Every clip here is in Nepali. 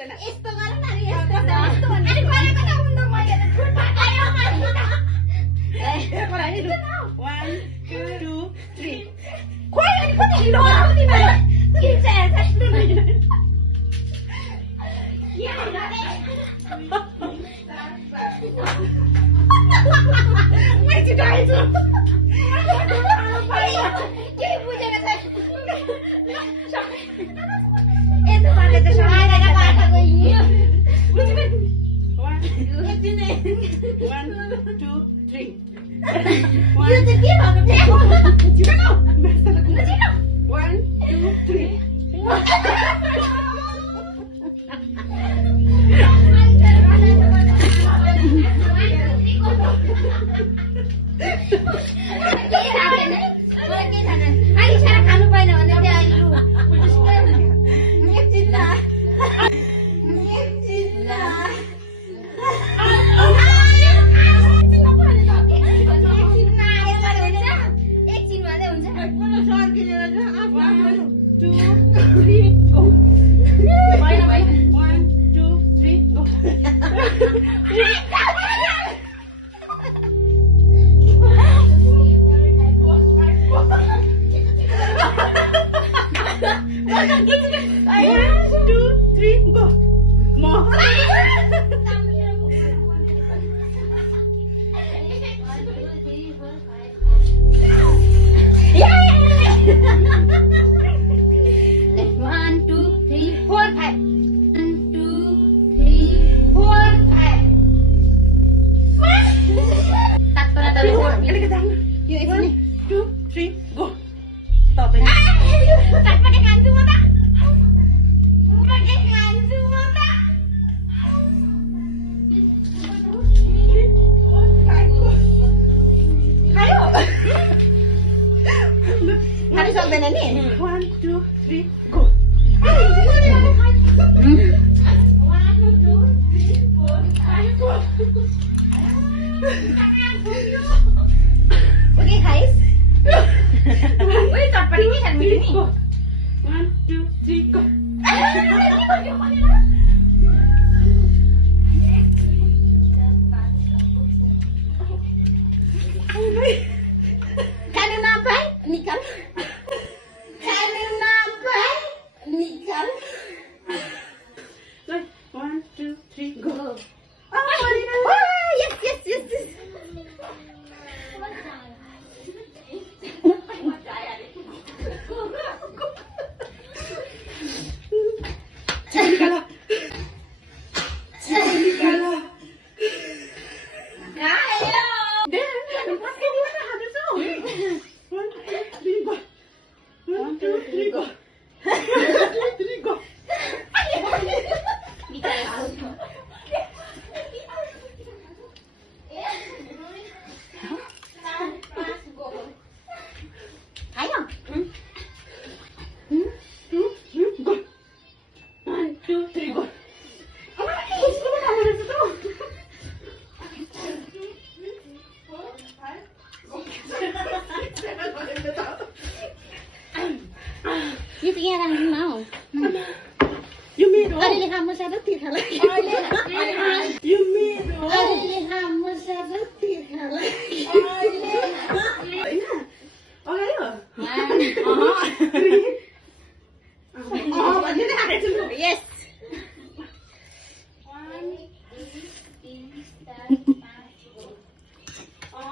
छैन यस्तो गर न रे यस्तो अनि गरेको त हुन्न मैले त छुट्टा खायो मलाई त ए पराइ 1 2 3 खोइ अनि कति ढिलो गर्नु तिमीले किन्छ हेर्छ मैं छिटाइ छु के बुझेको छैन यस्तो पाले त सराएर बाटा गयो 1 2 3 यो चाहिँ के भएको थियो छिटो न 1 2 3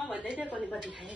भन्दै थियो पनि बत्ती खाए